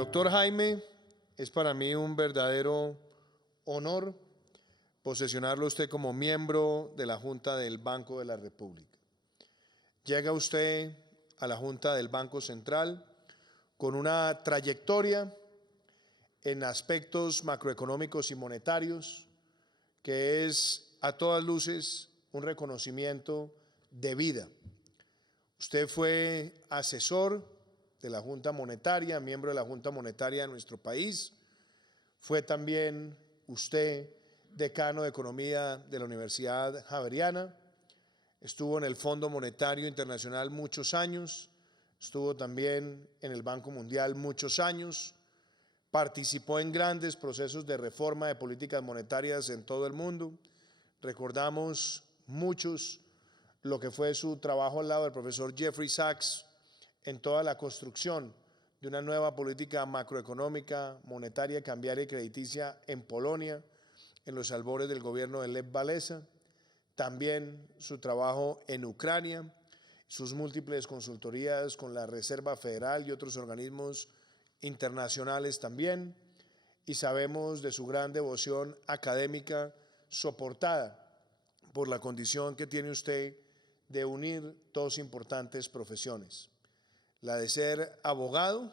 Doctor Jaime, es para mí un verdadero honor posesionarlo a usted como miembro de la Junta del Banco de la República. Llega usted a la Junta del Banco Central con una trayectoria en aspectos macroeconómicos y monetarios que es a todas luces un reconocimiento de vida. Usted fue asesor de la Junta Monetaria, miembro de la Junta Monetaria de nuestro país. Fue también usted decano de Economía de la Universidad Javeriana. Estuvo en el Fondo Monetario Internacional muchos años. Estuvo también en el Banco Mundial muchos años. Participó en grandes procesos de reforma de políticas monetarias en todo el mundo. Recordamos muchos lo que fue su trabajo al lado del profesor Jeffrey Sachs en toda la construcción de una nueva política macroeconómica, monetaria, cambiaria y crediticia en Polonia, en los albores del gobierno de Lech Walesa. También su trabajo en Ucrania, sus múltiples consultorías con la Reserva Federal y otros organismos internacionales también, y sabemos de su gran devoción académica soportada por la condición que tiene usted de unir dos importantes profesiones, la de ser abogado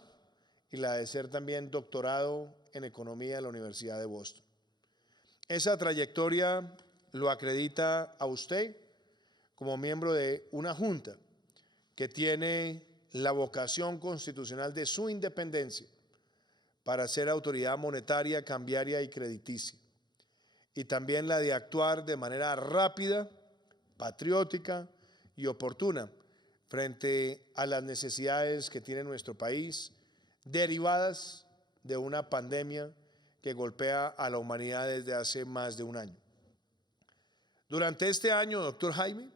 y la de ser también doctorado en Economía de la Universidad de Boston. Esa trayectoria lo acredita a usted como miembro de una junta que tiene la vocación constitucional de su independencia para ser autoridad monetaria, cambiaria y crediticia, y también la de actuar de manera rápida, patriótica y oportuna frente a las necesidades que tiene nuestro país derivadas de una pandemia que golpea a la humanidad desde hace más de un año. Durante este año, doctor Jaime,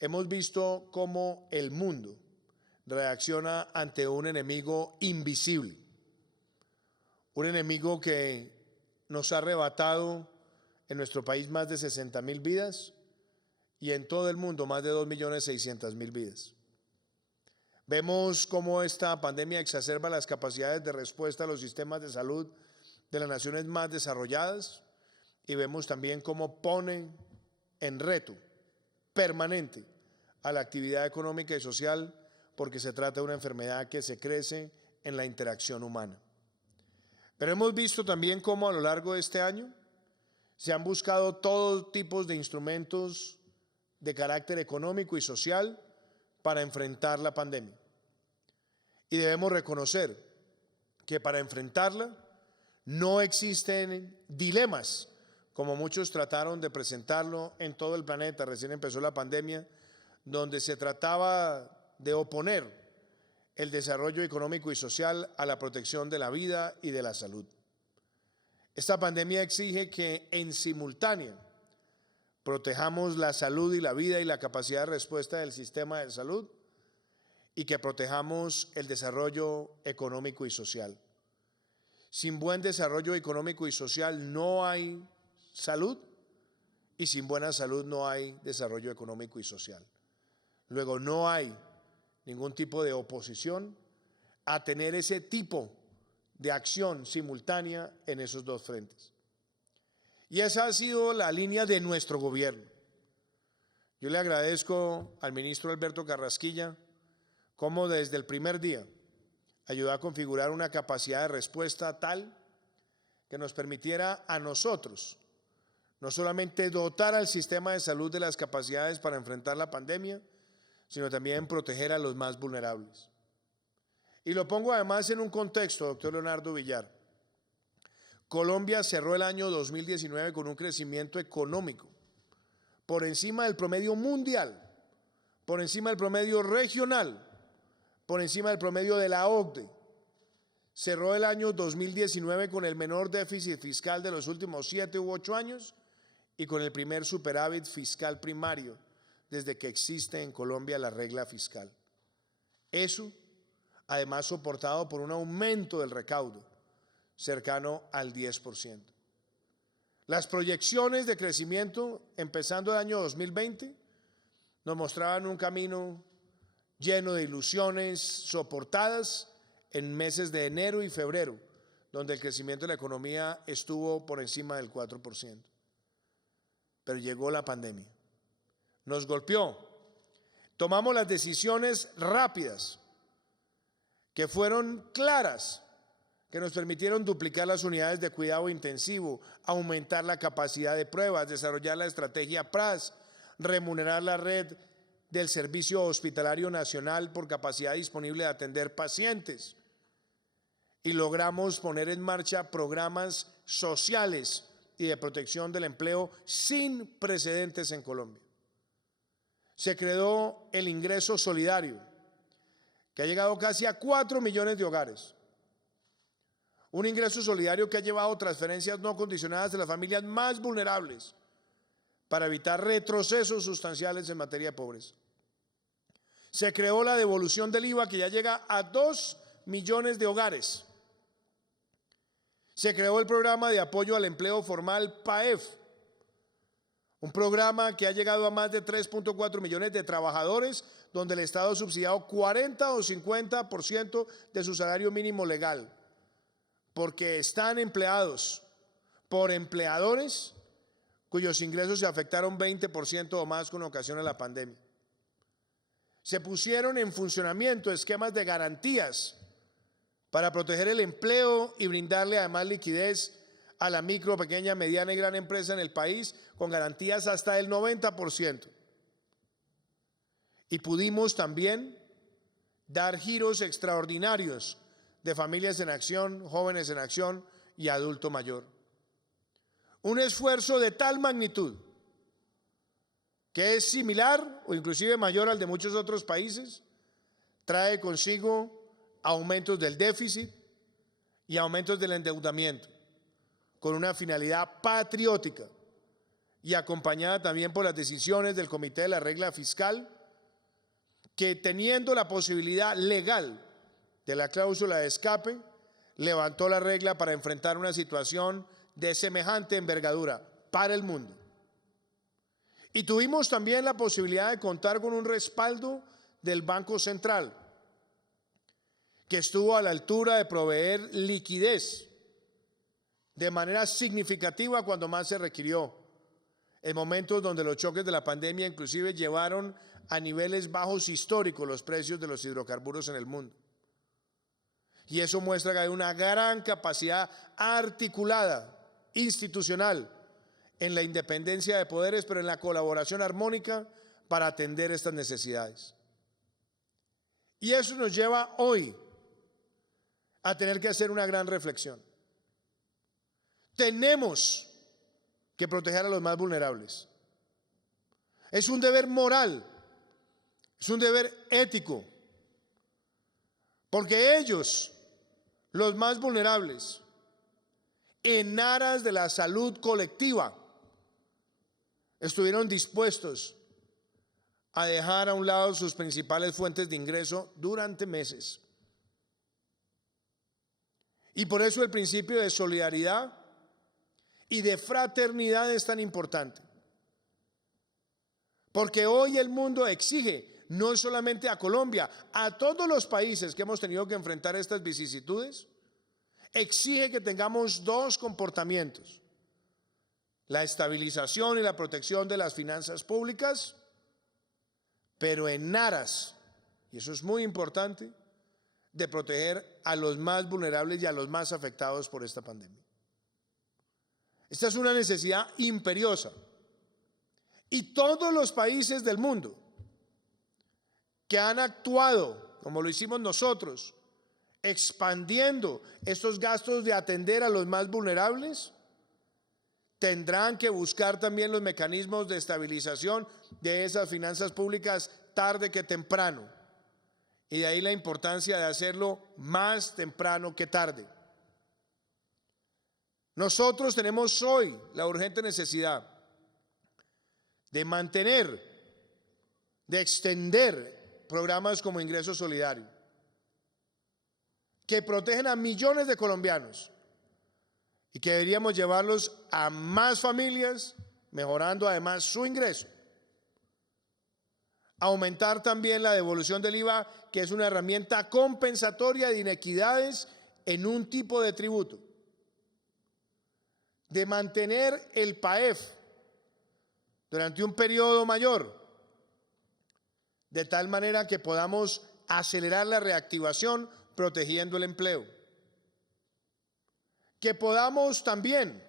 hemos visto cómo el mundo reacciona ante un enemigo invisible, un enemigo que nos ha arrebatado en nuestro país más de 60.000 vidas y en todo el mundo más de 2.600.000 vidas. Vemos cómo esta pandemia exacerba las capacidades de respuesta a los sistemas de salud de las naciones más desarrolladas y vemos también cómo pone en reto permanente a la actividad económica y social, porque se trata de una enfermedad que se crece en la interacción humana. Pero hemos visto también cómo a lo largo de este año se han buscado todo tipo de instrumentos de carácter económico y social para enfrentar la pandemia. Y debemos reconocer que para enfrentarla no existen dilemas, como muchos trataron de presentarlo en todo el planeta. Recién empezó la pandemia, donde se trataba de oponer el desarrollo económico y social a la protección de la vida y de la salud. Esta pandemia exige que en simultánea protejamos la salud y la vida y la capacidad de respuesta del sistema de salud y que protejamos el desarrollo económico y social. Sin buen desarrollo económico y social no hay salud y sin buena salud no hay desarrollo económico y social. Luego no hay ningún tipo de oposición a tener ese tipo de acción simultánea en esos dos frentes. Y esa ha sido la línea de nuestro gobierno. Yo le agradezco al ministro Alberto Carrasquilla cómo desde el primer día ayudó a configurar una capacidad de respuesta tal que nos permitiera a nosotros no solamente dotar al sistema de salud de las capacidades para enfrentar la pandemia, sino también proteger a los más vulnerables. Y lo pongo además en un contexto, doctor Leonardo Villar. Colombia cerró el año 2019 con un crecimiento económico por encima del promedio mundial, por encima del promedio regional, por encima del promedio de la OCDE. Cerró el año 2019 con el menor déficit fiscal de los últimos 7 u 8 años y con el primer superávit fiscal primario desde que existe en Colombia la regla fiscal. Eso, además, soportado por un aumento del recaudo cercano al 10%. Las proyecciones de crecimiento, empezando el año 2020, nos mostraban un camino lleno de ilusiones soportadas en meses de enero y febrero, donde el crecimiento de la economía estuvo por encima del 4%. Pero llegó la pandemia, nos golpeó, tomamos las decisiones rápidas, que fueron claras, que nos permitieron duplicar las unidades de cuidado intensivo, aumentar la capacidad de pruebas, desarrollar la estrategia PRAS, remunerar la red del Servicio Hospitalario Nacional por capacidad disponible de atender pacientes. Y logramos poner en marcha programas sociales y de protección del empleo sin precedentes en Colombia. Se creó el ingreso solidario, que ha llegado casi a 4 millones de hogares. Un ingreso solidario que ha llevado transferencias no condicionadas de las familias más vulnerables para evitar retrocesos sustanciales en materia de pobreza. Se creó la devolución del IVA, que ya llega a 2 millones de hogares. Se creó el programa de apoyo al empleo formal PAEF, un programa que ha llegado a más de 3.4 millones de trabajadores, donde el Estado ha subsidiado 40 o 50% de su salario mínimo legal, porque están empleados por empleadores cuyos ingresos se afectaron 20% o más con ocasión de la pandemia. Se pusieron en funcionamiento esquemas de garantías para proteger el empleo y brindarle además liquidez a la micro, pequeña, mediana y gran empresa en el país, con garantías hasta del 90%. Y pudimos también dar giros extraordinarios de familias en acción, jóvenes en acción y adulto mayor. Un esfuerzo de tal magnitud que es similar o inclusive mayor al de muchos otros países, trae consigo aumentos del déficit y aumentos del endeudamiento, con una finalidad patriótica y acompañada también por las decisiones del Comité de la Regla Fiscal, que teniendo la posibilidad legal de la cláusula de escape, levantó la regla para enfrentar una situación de semejante envergadura para el mundo. Y tuvimos también la posibilidad de contar con un respaldo del Banco Central, que estuvo a la altura de proveer liquidez de manera significativa cuando más se requirió, en momentos donde los choques de la pandemia inclusive llevaron a niveles bajos históricos los precios de los hidrocarburos en el mundo. Y eso muestra que hay una gran capacidad articulada, institucional, en la independencia de poderes, pero en la colaboración armónica para atender estas necesidades. Y eso nos lleva hoy a tener que hacer una gran reflexión. Tenemos que proteger a los más vulnerables. Es un deber moral, es un deber ético, porque ellos, los más vulnerables, en aras de la salud colectiva, estuvieron dispuestos a dejar a un lado sus principales fuentes de ingreso durante meses. Y por eso el principio de solidaridad y de fraternidad es tan importante. Porque hoy el mundo exige, no solamente a Colombia, a todos los países que hemos tenido que enfrentar estas vicisitudes, exige que tengamos dos comportamientos: la estabilización y la protección de las finanzas públicas, pero en aras, y eso es muy importante, de proteger a los más vulnerables y a los más afectados por esta pandemia. Esta es una necesidad imperiosa. Y todos los países del mundo que han actuado, como lo hicimos nosotros, expandiendo estos gastos de atender a los más vulnerables, tendrán que buscar también los mecanismos de estabilización de esas finanzas públicas tarde que temprano. Y de ahí la importancia de hacerlo más temprano que tarde. Nosotros tenemos hoy la urgente necesidad de mantener, de extender programas como Ingreso Solidario, que protegen a millones de colombianos y que deberíamos llevarlos a más familias, mejorando además su ingreso, Aumentar también la devolución del IVA, que es una herramienta compensatoria de inequidades en un tipo de tributo. De mantener el PAEF durante un periodo mayor, de tal manera que podamos acelerar la reactivación protegiendo el empleo. Que podamos también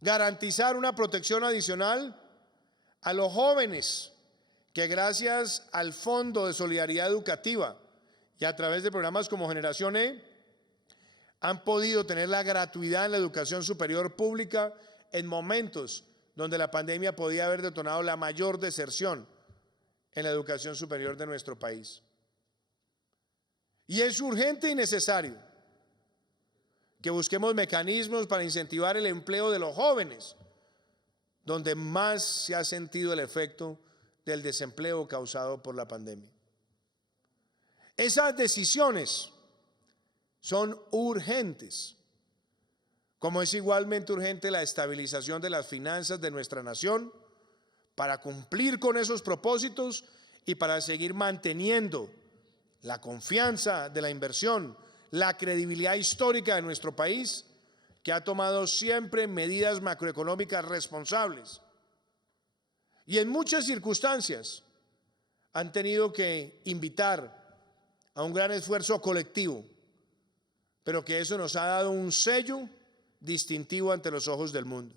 garantizar una protección adicional a los jóvenes que gracias al Fondo de Solidaridad Educativa y a través de programas como Generación E han podido tener la gratuidad en la educación superior pública en momentos donde la pandemia podía haber detonado la mayor deserción en la educación superior de nuestro país. Y es urgente y necesario que busquemos mecanismos para incentivar el empleo de los jóvenes, donde más se ha sentido el efecto del desempleo causado por la pandemia. Esas decisiones son urgentes, como es igualmente urgente la estabilización de las finanzas de nuestra nación para cumplir con esos propósitos y para seguir manteniendo la confianza de la inversión, la credibilidad histórica de nuestro país, que ha tomado siempre medidas macroeconómicas responsables y en muchas circunstancias han tenido que invitar a un gran esfuerzo colectivo, pero que eso nos ha dado un sello distintivo ante los ojos del mundo.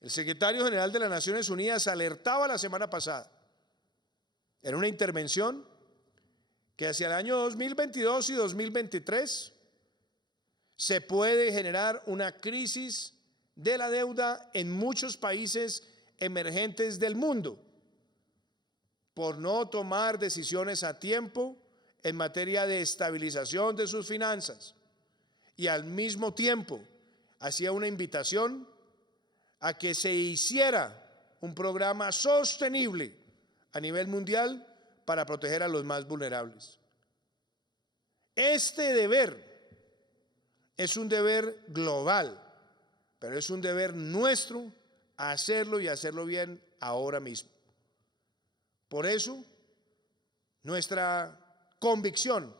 El secretario general de las Naciones Unidas alertaba la semana pasada en una intervención que hacia el año 2022 y 2023 se puede generar una crisis de la deuda en muchos países emergentes del mundo por no tomar decisiones a tiempo en materia de estabilización de sus finanzas, y al mismo tiempo hacía una invitación a que se hiciera un programa sostenible a nivel mundial para proteger a los más vulnerables. Este deber es un deber global, pero es un deber nuestro hacerlo y hacerlo bien ahora mismo. Por eso, nuestra convicción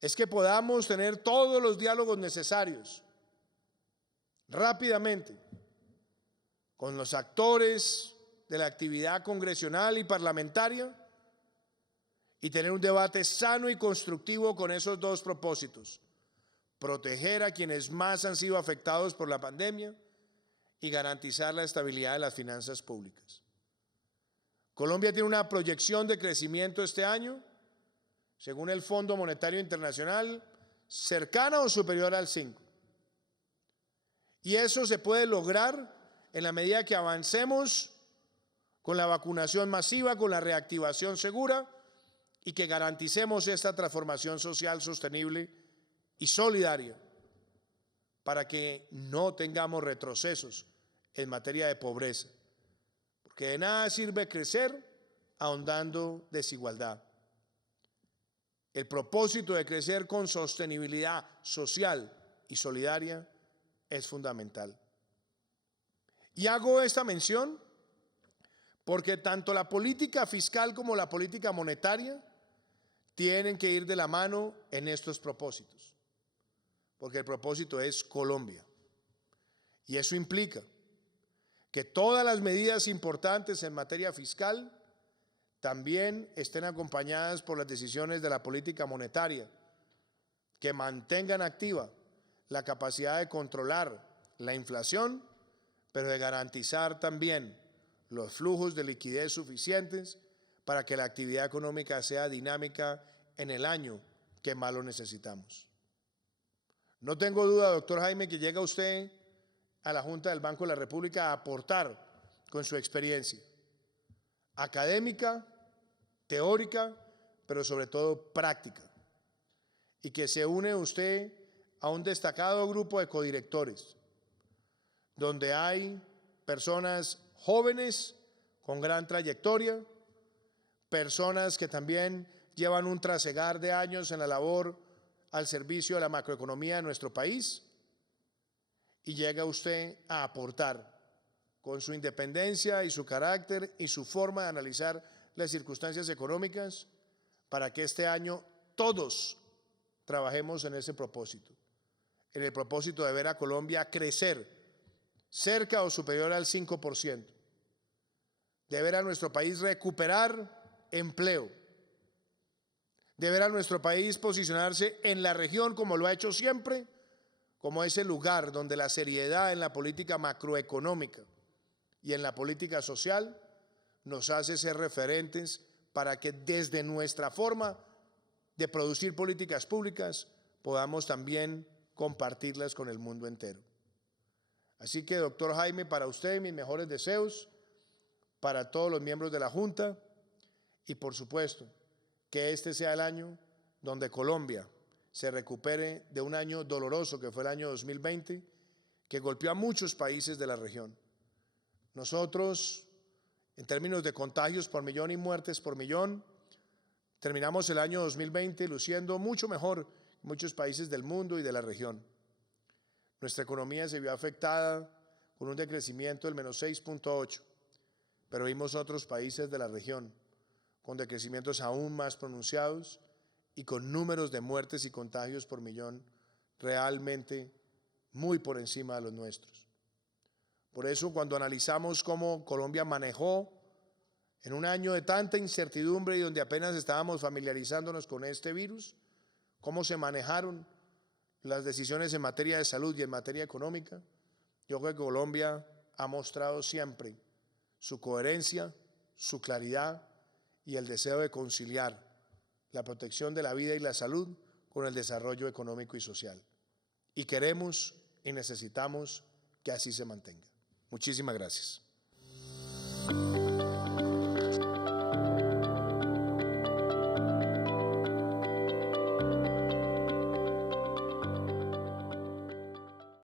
es que podamos tener todos los diálogos necesarios rápidamente con los actores de la actividad congresional y parlamentaria y tener un debate sano y constructivo con esos dos propósitos: proteger a quienes más han sido afectados por la pandemia y garantizar la estabilidad de las finanzas públicas. Colombia tiene una proyección de crecimiento este año, según el Fondo Monetario Internacional, cercana o superior al 5%. Y eso se puede lograr en la medida que avancemos con la vacunación masiva, con la reactivación segura y que garanticemos esta transformación social sostenible y solidaria para que no tengamos retrocesos en materia de pobreza, porque de nada sirve crecer ahondando desigualdad. El propósito de crecer con sostenibilidad social y solidaria es fundamental. Y hago esta mención porque tanto la política fiscal como la política monetaria tienen que ir de la mano en estos propósitos, porque el propósito es Colombia. Y eso implica que todas las medidas importantes en materia fiscal también estén acompañadas por las decisiones de la política monetaria, que mantengan activa la capacidad de controlar la inflación, pero de garantizar también los flujos de liquidez suficientes para que la actividad económica sea dinámica en el año que más lo necesitamos. No tengo duda, doctor Jaime, que llega usted a la Junta del Banco de la República a aportar con su experiencia académica, teórica, pero sobre todo práctica, y que se une usted a un destacado grupo de codirectores, donde hay personas jóvenes con gran trayectoria, personas que también llevan un trasegar de años en la labor al servicio de la macroeconomía de nuestro país, y llega usted a aportar con su independencia y su carácter y su forma de analizar las circunstancias económicas, para que este año todos trabajemos en ese propósito, en el propósito de ver a Colombia crecer cerca o superior al 5%, de ver a nuestro país recuperar empleo, de ver a nuestro país posicionarse en la región como lo ha hecho siempre, como ese lugar donde la seriedad en la política macroeconómica y en la política social nos hace ser referentes para que desde nuestra forma de producir políticas públicas podamos también compartirlas con el mundo entero. Así que, doctor Jaime, para usted mis mejores deseos, para todos los miembros de la Junta y, por supuesto, que este sea el año donde Colombia se recupere de un año doloroso que fue el año 2020, que golpeó a muchos países de la región. Nosotros, en términos de contagios por millón y muertes por millón, terminamos el año 2020 luciendo mucho mejor que muchos países del mundo y de la región. Nuestra economía se vio afectada con un decrecimiento del menos 6.8, pero vimos otros países de la región con decrecimientos aún más pronunciados y con números de muertes y contagios por millón realmente muy por encima de los nuestros. Por eso, cuando analizamos cómo Colombia manejó en un año de tanta incertidumbre y donde apenas estábamos familiarizándonos con este virus, cómo se manejaron las decisiones en materia de salud y en materia económica, yo creo que Colombia ha mostrado siempre su coherencia, su claridad y el deseo de conciliar la protección de la vida y la salud con el desarrollo económico y social. Y queremos y necesitamos que así se mantenga. Muchísimas gracias.